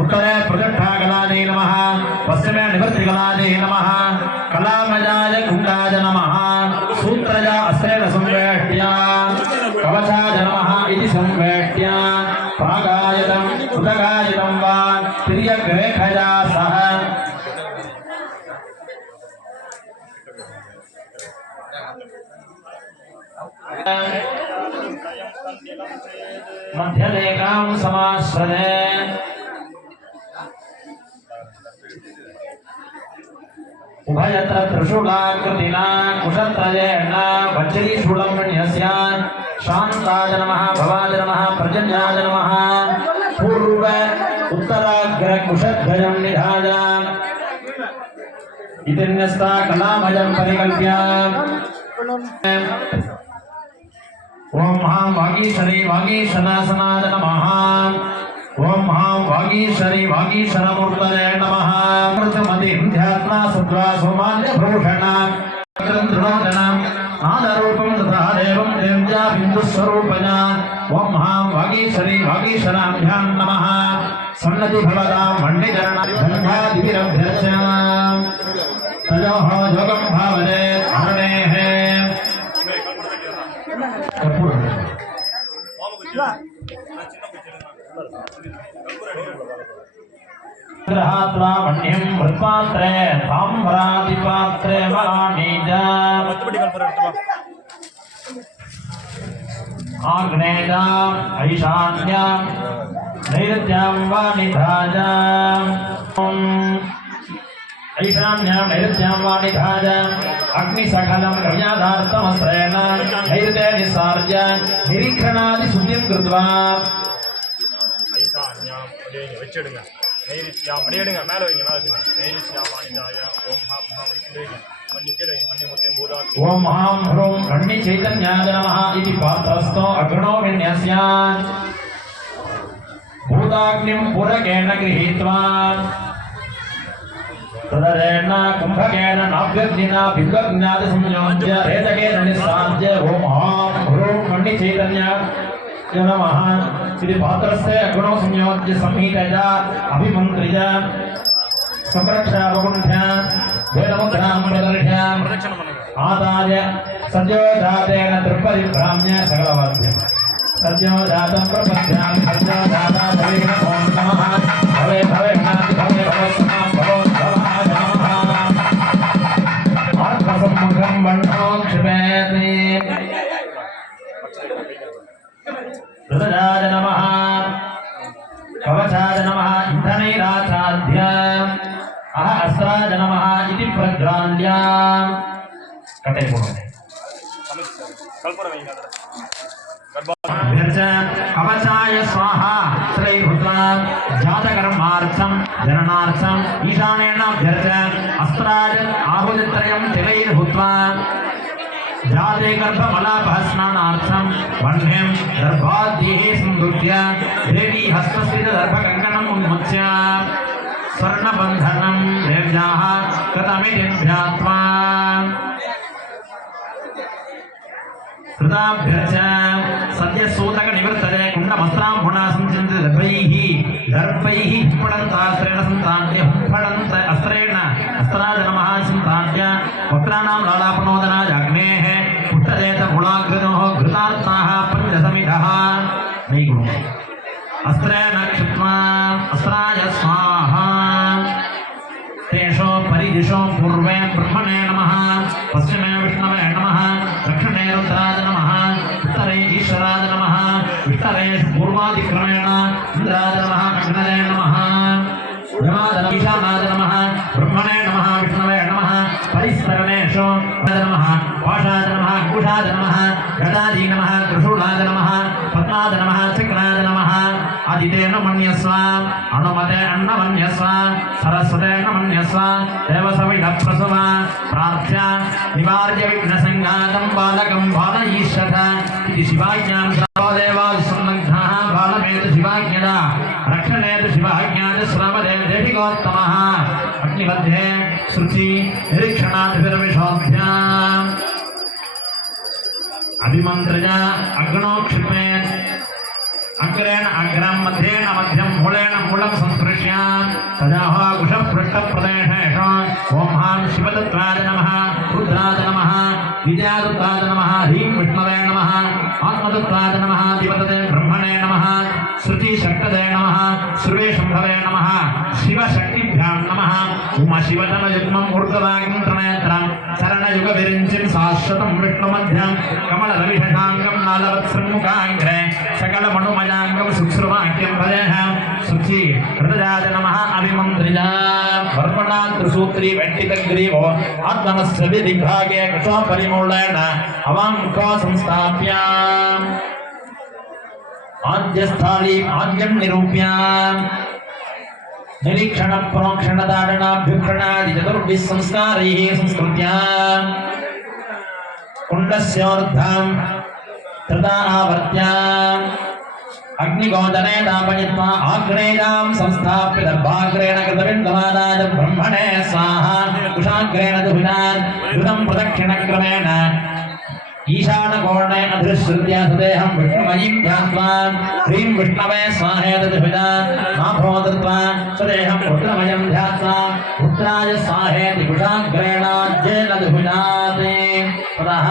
उत्तरे प्रजट्ठागलादे नमः पश्चिमे निवृत्तिगलादे नमः कलामजाय कुण्डाय नमः सूत्रजा अस्त्रेण संवेष्ट्या कवचाय नमः इति संवेष्ट्या प्रागायतं उदगायतं वा तिर्यग्रेखया सह मध्यदेकां समाश्रये उभयत्र त्रिशूलाकृतिना कुशत्रयेण वज्रीशूलमण्यस्य शान्ताय नमः भवाय नमः प्रजन्याय नमः पूर्व उत्तराग्र कुशध्वजं निधाय इतिन्यस्ता कलामयं परिकल्प्य ओम हां वागीश्वरी वागीशनासनाय नमः ओम हां वागीश्वरी वागीशनमूर्तये नमः प्रथमदिं ध्यात्मा सुत्वा सोमान्य भूषण चन्द्रोदनं नादरूपं तथा देवं देव्या बिन्दुस्वरूपया ओम हां वागीश्वरी वागीशनाभ्यां नमः सन्नति भवदां वण्डिचरणाभ्यर्घ्यादिभिरभ्यर्च्यां तयोः योगं भावने धरणेः ग्रहात्वामण्यं वृत्पात्रे ताम्रादिपात्रे मलानीज आग्नेया ऐशान्या नैऋत्यां वा निधाय ऐशान्यां नैऋत्यां वा निधाय अग्निसखलं कव्यादार्थमस्त्रेण नैऋते निस्सार्य निरीक्षणादिशुद्धिं कृत्वा ऐशान्यां वच्चिडुंग नैऋत्यां पडियेडुंग मेले वैंग मेले वच्चिडुंग नैऋत्यां वाणिदाय ओम हां हां वच्चिडुंग मन्नि केलुंग मन्नि मुत्ते बोधा ओम हां ह्रूं वन्नि चैतन्याय नमः इति पात्रस्थो अग्नो विन्यस्य भूताग्निं पुरकेण गृहीत्वा तदरेण कुंभकेन नाभ्यग्निना बिल्वग्नादि संयोज्य रेतकेन निस्साद्य ओम हां ह्रूं वन्नि चैतन्याय नमः इति पात्रस्य अग्नो संयोज्य संहितया अभिमन्त्र्य संरक्षावकुण्ठ्य वेदमुद्रां प्रदर्श्य आदाय सद्योजातेन त्रिपरिभ्राम्य सकलवाद्यं सद्योजातं प्रपद्यां सद्योजाता भवे ओम नमः भवे भवे नाति भवे भवस्मां भवोद्भवाय नमः आत्मसम्मुखं वह्नोक्षिपेति हृदयाय नमः कवचाय नमः इन्धनैराच्छाद्य अस्त्राय नमः इति प्रज्वाल्य कवचाय स्वाहा श्रीभूत्वा जातकर्मार्थं जननार्थं ईशानेन अभ्यर्च्य अस्त्राय आहुतित्रयं तिलैर्भूत्वा जाते गर्भमलापः स्नानार्थं वह्निं दर्भाद्यैः संयुज्य देवी हस्तस्थितदर्भकङ्कणम् उन्मुच्य स्वर्णबन्धनं देव्याः कृतमिति ध्यात्वा कृताभ्यर्च्य सद्यसूतकनिवर्तते कुण्डवस्त्रां पुनः संचिन्त्य दर्भैः हुप्पडन्तास्त्रेण सन्तान्य हुप्पडन्त अस्त्रेण अस्त्राय नमः सन्तान्य वक्त्राणां लालापनोदनाय अग्नेः पुट्टदेत गुणाग्रदोः घृतार्थाः पञ्चसमिधः नैगुणम् अस्त्रेण क्षिप्त्वा अस्त्राय स्वाहा तेषो परिदिशो पूर्वे ब्रह्मणे नमः पश्चिमे विष्णवे नमः दक्षिणे रुद्राय नमः उत्तरे ईश्वराय नमः विष्णवे पूर्वादिक्रमेण इंद्राय नमः अग्नये नमः ईशानाय नमः ब्रह्मणे नमः विष्णवे नमः परिस्मरणेषु नमः पाशाय नमः कुशाय नमः गदादि नमः त्रिशूलाय नमः पद्माय नमः चक्राय नमः आदितेन मन्यस्व अनुमते अन्नमन्यस्व सरस्वतेन मन्यस्व देवसविधप्रसव प्रार्थ्य निवार्य विघ्नसङ्घातं बालकं बालयीष्यथ इति शिवाज्ञां देवादिसंलग्नः बालमेत शिवाज्ञया रक्षणेत शिवाज्ञाय श्रवदे देहिकोत्तमः अग्निमध्ये श्रुति निरीक्षणाद्भिर्विशोभ्याम् अभिमन्त्र्य अग्नो क्षिपेत् अग्रेण अग्रं मध्येन मध्यं मूलेन मूलं संस्पृश्य तदाह कुशपृष्ठप्रदेशेषु ॐ हां शिवदत्ताय नमः रुद्राय नमः विद्यादत्ताय नमः ह्रीं विष्णवे नमः आत्मदत्ताय नमः दिवतते ब्रह्मणे नमः श्रुतिशक्तदे नमः सुरेशम्भवे नमः शिवशक्तिभ्यां नमः उमशिवतमयुग्मम् ऊर्ध्ववागं त्रिनेत्रं शरणयुगविरिञ्चिं शाश्वतं विष्णुमध्यं कमलरविशशाङ्गं नालवत्सन्मुखाङ्घ्रे सकलमणुमयाङ्गं शुश्रुवाक्यं भजेऽहं शुचि हृदयाय नमः अभिमन्त्रिजा वर्मणात्रिसूत्री वेट्टितग्रीवो आत्मनस्य विदिग्भागे कृशोपरिमूलेन अवाङ्को संस्थाप्य आद्यस्थाली आद्यं निरूप्य निरीक्षण प्रोक्षण दाडनाभ्युक्षणादि चतुर्भिः संस्कारैः संस्कृत्य कुण्डस्योर्ध्वं तदा आवर्त्य अग्निगोदने दापयित्वा आग्नेयां संस्थाप्य दर्भाग्रेण कृतविन्दमादाय ब्रह्मणे स्वाहा कुशाग्रेण दुहिनात् युतं प्रदक्षिणक्रमेण ईशानकोणे अधृश्रुत्य सदेहं विष्णुमयीं ध्यात्वा ह्रीं विष्णवे स्वाहेतद्भिदा माभो दत्त्वा सदेहं रुद्रमयं ध्यात्वा रुद्राय स्वाहेति कुशाग्रेणाज्येन दुहिनाते ततः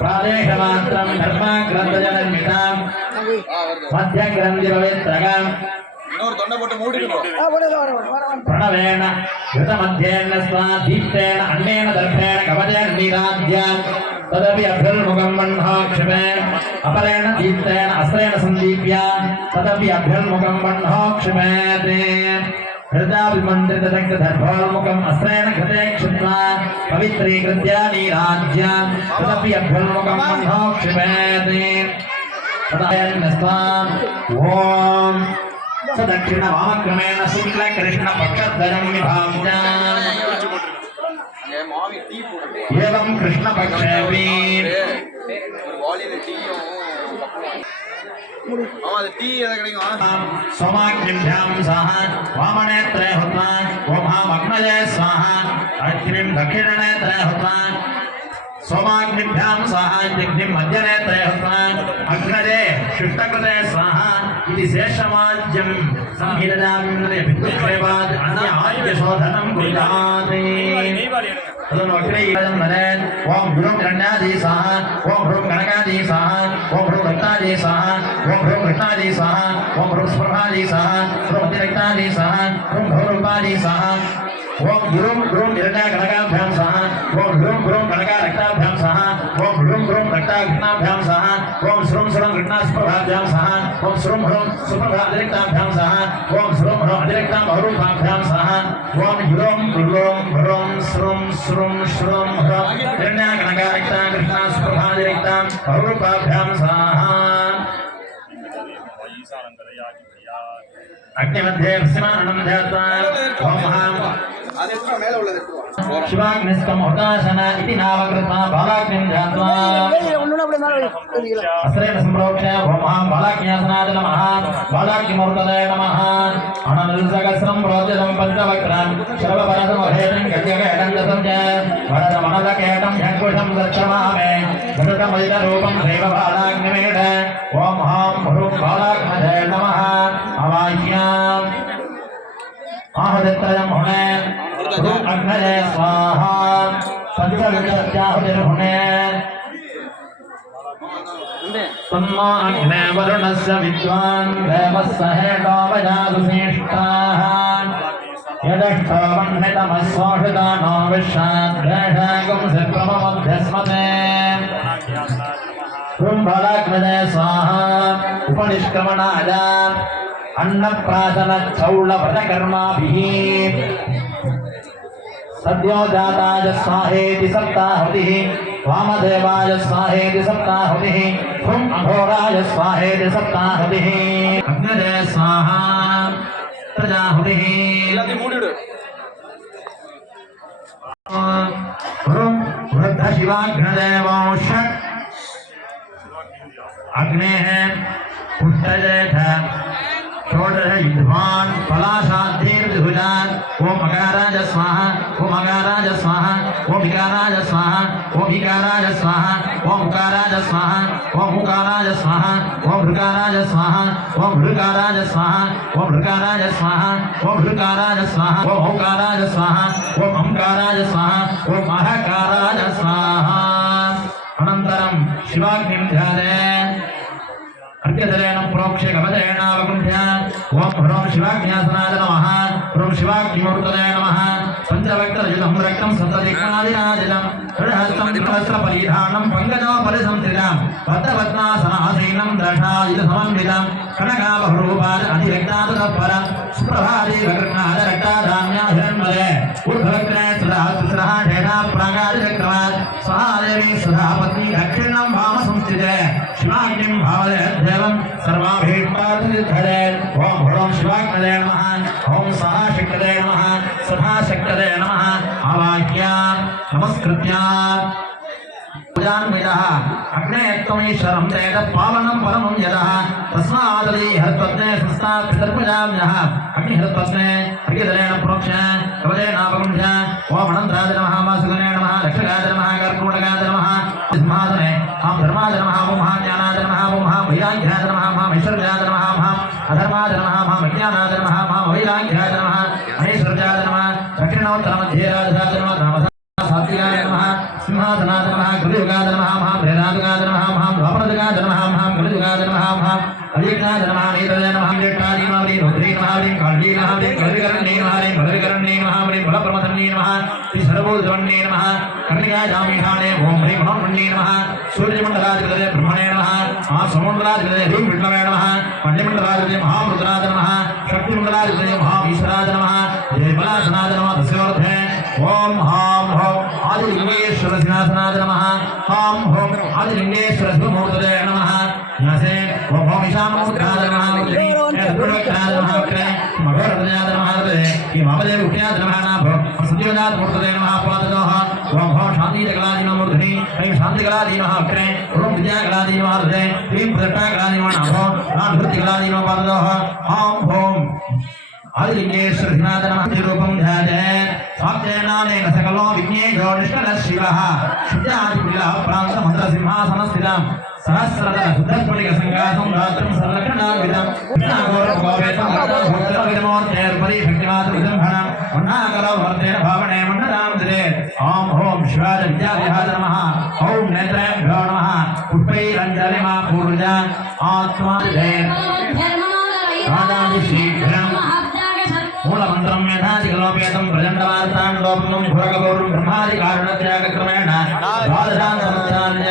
प्रादेशमात्रं धर्माग्रन्थजनन्वितां मध्यग्रन्थिरवेत्रगां प्रणवेन घृतमध्येन स्वादीप्तेन अन्नेन दर्भेण कवचेन नीराद्य तदपि अभ्यल्मुखं वह्नोक्षिपे अपरेण दीप्तेन अस्त्रेण सन्दीप्य तदपि अभ्यल्मुखं वह्नोक्षिपेते हृदाभिमन्त्रितदग्धदर्भोन्मुखम् अस्त्रेण घृते क्षिप्त्वा पवित्रीकृत्य नीराज्य तदपि अभ्यल्मुखं वह्नोक्षिपेते तदयन्नस्त्वाम् ॐ स दक्षिण वामक्रमेण शुक्ल कृष्ण पक्षद्वयं विभाव्य एवं कृष्ण पक्षेपि सोमाग्निभ्यां सह वामनेत्रे हुत्वा ॐ हामग्नये स्वाहा अग्निं दक्षिणनेत्रे हुत्वा सोमाग्निभ्यां स्वाहा इत्यग्निं मध्यनेत्रे हुत्वा अग्नये शिष्टकृते स्वाहा इति शेषवाद्यं संहितामिन्द्रे भिक्षुक्षेपात् अन्य आद्यशोधनं कुर्यात् तदनुग्रहीतं नरेन् ॐ गुरुं गण्यादि स्वाहा ॐ भ्रुं कनकादि स्वाहा ॐ भ्रुं रक्तादि स्वाहा ॐ भ्रुं कृष्णादि स्वाहा ॐ भ्रुं स्पृहादि स्वाहा भ्रुं अतिरक्तादि स्वाहा भ्रुं भौरूपादि स्वाहा ॐ गुरुं गुरुं हिरण्याकनकाभ्यां स्वाहा ॐ गुरुं कनकारक्ताभ्यां स्वाहा ॐ गुरुं रक्ताघृताभ्यां स्वाहा ॐ श्रुं कृष्णास्पृहाभ्यां स्वाहा ॐ श्रुं सुप्रभा अतिरिक्ताभ्यां स्वाहा ॐ श्रुं अतिरिक्तां बहुरूपाभ्यां स्वाहा ॐ गुरुं भ्रुं श्रुं हिरण्याकनकारक्ता कृष्णास्पृहादिरिक्तां बहुरूपाभ्यां स्वाहा अग्निमध्ये पश्चिमाननं ध्यात्वा ॐ महां शिवाग्निस्तं हुताशना इति नामकृत्वा बालाग्निं ध्यात्वा अस्त्रेण सम्प्रोक्ष्य ॐ महां बालाग्न्यासनाय नमः बालाग्निमूर्तये नमः अननुसहस्रं प्रोज्यतं पञ्चवक्त्रं शर्वपरसमभेदं गजगेटं दशं च वरदमनलकेटं झङ्कुशं दक्षमामे घटतमयितरूपं देवबालाग्निमेढ ॐ हां भ्रुं बालाग्नये नमः अवाह्याम् आहदत्रयं हुणे अग्नये स्वाहा पञ्चविंशत्याहुतिर्हुणे तन्नो अग्ने वरुणस्य विद्वान् देवः सहेतो वजादुसेष्टाः यदष्टो वह्नितमस्वोषितानो विश्वाद्वेषागुंसिप्रममध्यस्मते कुम्भलग्नये स्वाहा उपनिष्क्रमणाय अन्नप्राशनचौलव्रतकर्माभिः सद्यो जाताय स्वाहेति सप्ताहुतिः वामदेवाय स्वाहेति सप्ताहुतिः हुं अघोराय स्वाहेति सप्ताहुतिः अग्नये स्वाहा प्रजाहुतिः हुं वृद्धशिवाग्नदेवो षट् अग्नेः पुष्टजेठ षोडश युध्वान् पलाशाद्धीर्जुहुजान् ॐ मकाराज स्वाहा ॐ मकाराज स्वाहा ॐ विकाराज स्वाहा ॐ विकाराज स्वाहा ॐ ओम उकाराज स्वाहा ओम उकाराज स्वाहा ओम ऋकाराज स्वाहा ओम ऋकाराज स्वाहा ओम ऋकाराज स्वाहा ओम ऋकाराज स्वाहा ओम ओकाराज स्वाहा ओम ओंकाराज स्वाहा ओम महाकाराज स्वाहा अनंतरम शिवाग्निं ध्यायेत् अर्घ्यजलेन प्रोक्ष्य कवचेनावगुण्ठ्य ओम ह्रौं शिवाग्न्यासनाय नमः ह्रौं शिवाग्निमूर्तये नमः पंचवक्त्रयुतं रक्तं सप्तदिक्पादिराजितं हृदहस्तं सहस्रपरिधानं पङ्कजोपरिसंस्थितं पद्मपद्मासनासीनं दशायुधसमन्वितं कनकाभरूपाद अधिरक्तादुतःपरं सुप्रभाते वक्रनाद रक्ताधान्याभिरन्मले ऊर्ध्ववक्त्रे सुधा सुस्रः ढेढा प्रागादिचक्रमात् स्वाहादेवी सुधा पत्नी दक्षिणं वामसंस्थिते शिवाग्निं भावये देवं सर्वाभीष्टार्थसिद्धये ओम ह्रौं शिवाग्नये नमः ओम सहाशक्तये नमः सदाशक्तये नमः आवाह्य नमस्कृत्य पूजान्वितः अग्नेयत्वमीश्वरं तेन पावनं परमं यतः तस्मादली हरत्वज्ञे संस्थापितर्पजाम्यः अग्निहरत्वज्ञे अर्घ्यजलेन प्रोक्ष्य कवचेनापगुण्ठ्य ओम अनन्ताय नमः वासुदेवाय नमः लक्षकाय नमः कर्पूटकाय नमः सिंहासने ओम धर्माय नमः ओम महाज्ञानाय नमः ओम महावैराग्याय नमः महामैश्वर्याय नमः महाअधर्माय नमः महाविज्ञानाय नमः महावैराग्याय नमः महेश्वर्याय नमः दक्षिणोत्तरमध्यराजाय नमः सात्विकाय नमः सिंहासनाय नमः कलियुगाय नमः महाभैरागाय नमः महाद्वापरयुगाय नमः महाकलियुगाय नमः महाअलियुगाय नमः नीतये नमः निट्टादि नमः रुद्री नमः काली नमः कलिकरण्ये नमः भद्रकरण्ये नमः बलप्रमथन्ये नमः सर्वोद्वन्ये नमः कर्णिकाय जामीहाने ओम ह्रीं मनोन्मन्ये नमः सूर्यमण्डलाधिपतये ब्रह्मणे नमः समुद्राधिपतये ह्रीं विष्णवे नमः पंचमण्डलाधिपतये महारुद्राय नमः शक्तिमण्डलाधिपतये महाईश्वराय नमः जयबलासनाय नमः तस्योर्थे ओम हां हौं आदिलिंगेश्वर सिंहासनाय नमः हां हौं आदिलिंगेश्वर शिवमूर्तये नमः न्यासे ओम हौं ईशानमूर्ताय नमः एतद्रुवक्त्राय नमः मघोरपदयाय नमः हिमावदेव उठ्याय नमः नाभो सत्यवदाय मूर्तये नमः पादतः ओम हौं शान्तिकलादि नमः मूर्धनि ऐं शान्तिकलादि नमः अग्रे ओम विद्याकलादि नमः हृदये ह्रीं प्रदट्टाकलादि नमः नाभो नाभृतिकलादि नमः पादतः हां हौं आदिलिंगेश्वर सिंहासनाय नमः रूपं ध्यायेत् साक्षेनानेन सकलो विज्ञेयो निष्कलः शिवः शुद्धादिपिला प्रान्तमन्त्रसिंहासनस्थितं सहस्रदल शुद्धस्फटिकसङ्कासं रात्रं संरक्षणाविदं कृष्णागौरवगोपेतं भक्तविदमोर्तेर्परि शक्तिमातृविजृम्भणं मन्नाकरवर्तेन भावने मण्डलां ददेत् ॐ ॐ शिवाय विद्याविहाय नमः ॐ नेत्रेभ्यो नमः पुष्पैरञ्जलिमापूर्य आत्मादिशीघ्रं मूलमन्त्रं यथाधिकलोपेतं प्रचण्डवार्तां लोपं घोरगौरं ब्रह्मादिकारुणत्यागक्रमेण द्वादशान्तमुच्चार्य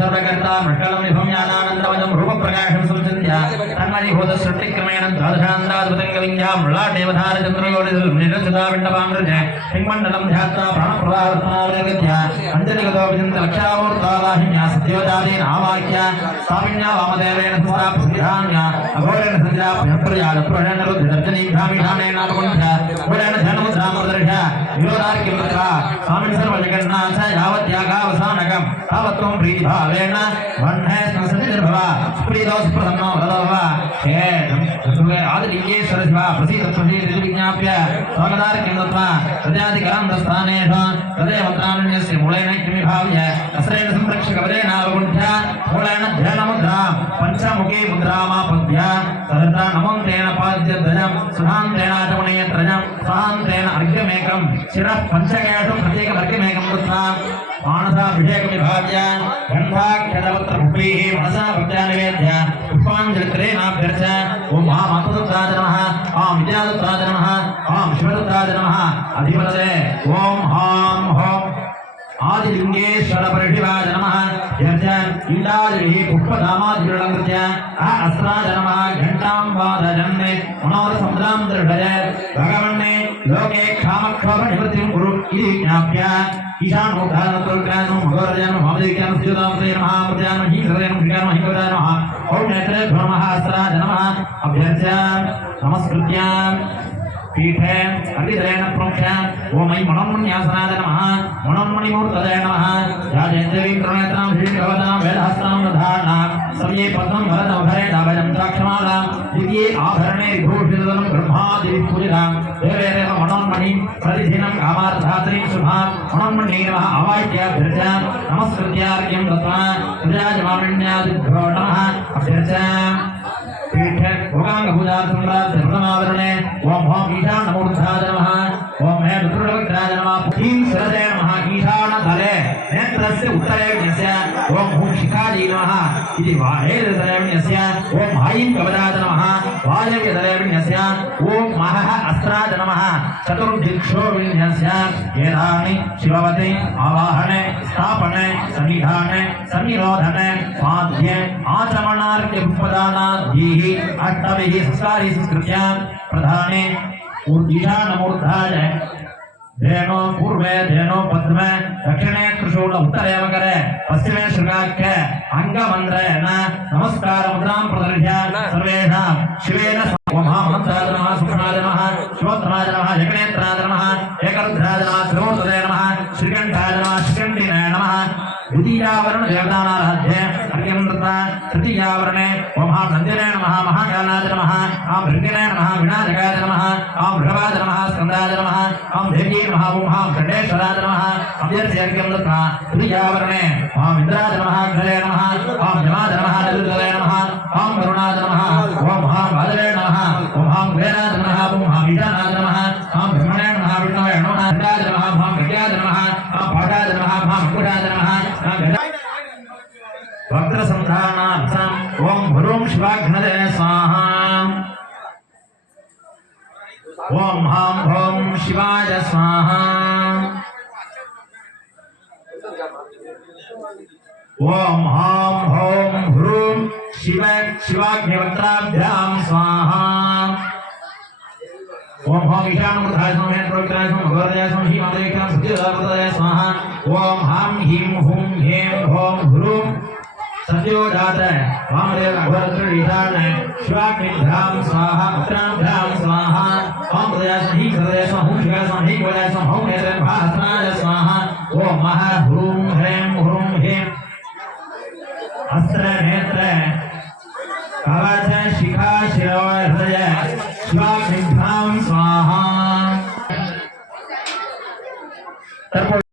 सर्वकर्ता मण्डलं विभं ज्ञानानन्दमयं रूपप्रकाशं संचिन्त्य तन्मणिभूतसृष्टिक्रमेण द्वादशान्ताद्भुतङ्गविद्यां मृळाटेवधारचन्द्रयोनिरचितापिण्डपामृज हिङ्मण्डलं ध्यात्वा प्राणप्रवाहस्थानावनिगत्य अञ्जलिगतोऽभिचिन्तलक्षामूर्तावाहिन्या सत्योदादीन आवाक्य स्वामिन्या वामदेवेन संस्थाप्य अघोरेण सञ्जाप्यन्तर्जालप्रजनरुद्रदर्शनीभ्यामिषाणेनापगुण्ठ्य घोरेण ध्यानमुद्रामुद्रह्य विरोधार्किमुद्रा स्वामिन् सर्वजगन्नाथ यावत्यागावसानकं तावत्त्वं प्रीतिभावेन वह्ने संसतिर्भव सुप्रीतो सुप्रसन्नो वदभव आदिलिंगेश्वर शिव प्रसीद विज्ञाप्य स्वागतार्क्यं दत्त्वा तदादिकरान्तस्थानेषु तदेव मन्त्रान्यस्य मूलेन किमिभाव्य असरेण संरक्षकवदेनावगुण्ठ्य मूलेन ध्यानमुद्रां पञ्चमुखी मुद्रामापद्य सहस्रा नमोन्तेन पाद्यध्वजं सुधान्तेनाचमणीयत्रजं स्वाहान्तेन अर्घ्यमेकं शिरः पञ्चकेषु प्रत्येकमर्घ्यमेकं दत्त्वा मानसाभिषेकविभाव्य गन्धाक्षतपत्रपुष्पैः मनसा भक्त्या निवेद्य पुष्पाञ्जलित्रेणाभ्यर्च्य ॐ महामातुदत्ताय नमः ॐ विद्यादत्ताय नमः ॐ शिवदत्ताय नमः अधिपतये ॐ हां हौं आदिलिंगेश्वर परिशिवाय नमः यर्चन् इन्दादिभिः पुष्पधामादिभिरलङ्कृत्य अस्त्राय नमः घण्टां वादयन्ने मनोरसमुद्रां दर्शयेत् भगवन्ने लोके क्षामक्षोभनिवृत्तिं कुरु इति ज्ञाप्य ईशानमुद्धानतुर्गानो मघोरजानो भावदिक्यानो सुयोदामते नमः मृत्यानो हीकरयानो भिकानो हिकवदाय नमः ॐ नेत्रेभ्यो नमः अस्त्राय नमः अभ्यर्च्य नमस्कृत्य पीठे अतिद्रेण प्रोक्ष ओम ऐ मनोन्मन्यासनाय नमः मनोन्मणिमूर्तये नमः याजेन्द्रवी प्रणेत्रां श्रीभगवतां वेदहस्तां दधानां समये पद्मं वरदमभरे दाभयं द्राक्षमालां द्वितीये आभरणे विभूषितं ब्रह्मादिभिः पूजितां देवेरेव मनोन्मणिं प्रतिदिनं कामार्थधात्रीं शुभां मनोन्मणि नमः अवाच्याभ्यर्चां नमस्कृत्यार्घ्यं दत्त्वा विराजमामिन्यादिभ्यो नमः अभ्यर्चां पीठे भोगाङ्गपूजार्थं प्रथमावरणे ओम ओम ईशानमूर्धाय नमः ओम हे रुद्रवक्त्राय नमः ह्रीं सरदे नमः ईशानतले नेत्रस्य उत्तरेण्यस्य ओम हुं शिखाजी नमः इति वाहेदतलेण्यस्य ओम ऐं कवचाय नमः वायव्यतलेण्यस्य ओम महः अस्त्राय नमः चतुर्दिक्षोविन्यस्य एतानि शिववते आवाहने स्थापने सन्निधाने सन्निरोधने पाद्ये आचमनार्घ्य उपदानाद्यैः अष्टभिः संस्कारिः संस्कृत्य प्रधाने ईशानमूर्धाय धेनो पूर्वे धेनो पद्मे दक्षिणे त्रिशूल उत्तरे मकरे पश्चिमे शृंगाख्य अंगमंत्रेण नमस्कार मुद्रां प्रदर्श्य सर्वेषां शिवेन महामन्त्राय नमः सुखनाय नमः श्रोत्रनाय नमः जगनेत्राय नमः एकरुद्राय नमः त्रिमूर्तये नमः श्रीकण्ठाय नमः श्रीकण्ठिने नमः द्वितीयावरण देवतानाराध्य अर्घ्यं दत्त्वा तृतीयावरणे ओम नन्दिने नमः महाकालाय नमः ओम भृङ्गिने नमः विनायकाय नमः ओम भृगवाय नमः स्कन्दाय नमः ओम देव्यै नमः ओम खण्डेश्वराय नमः अभ्यर्च्य अर्घ्यं दत्त्वा तृतीयावरणे ओम इन्द्राय नमः अग्नये नमः ओम यमाय नमः निरुद्धये नमः ओम वरुणाय नमः ओम महाभादवे नमः ओम कुबेराय नमः ओम ईशानाय नमः ओम ब्रह्मणे नमः विष्णवे नमः इंद्राय नमः ओम गजाय नमः ओम भागाय नमः ओम अंकुराय नमः वक्त्रसंधानार्थं ओम भ्रूं शिवाग्नदे स्वाहा ओम हां भौं शिवाय स्वाहा ओम हां भौं भ्रूं शिवाग्निवक्त्राभ्यां स्वाहा ओम हां ईशानमूर्धाय स्वाहा प्रोक्ताय स्वाहा भगवताय स्वाहा ह्रीं मातृकां सत्यदावताय स्वाहा ओम हां ह्रीं हुं ह्रीं भौं भ्रूं सत्योजात वामदेव अघोरत्र ईशान शिवाग्निभ्यां स्वाहा पुत्राभ्यां स्वाहा ओम हृदयाय स्वाहा ह्रीं हृदयाय स्वाहा हुं शिवाय स्वाहा ह्रीं गोलाय स्वाहा हुं नेत्रं भास्नाय स्वाहा ओम महा ह्रूं ह्रीं अस्त्र नेत्र कवच शिखा शिरो हृदय शिवाग्नि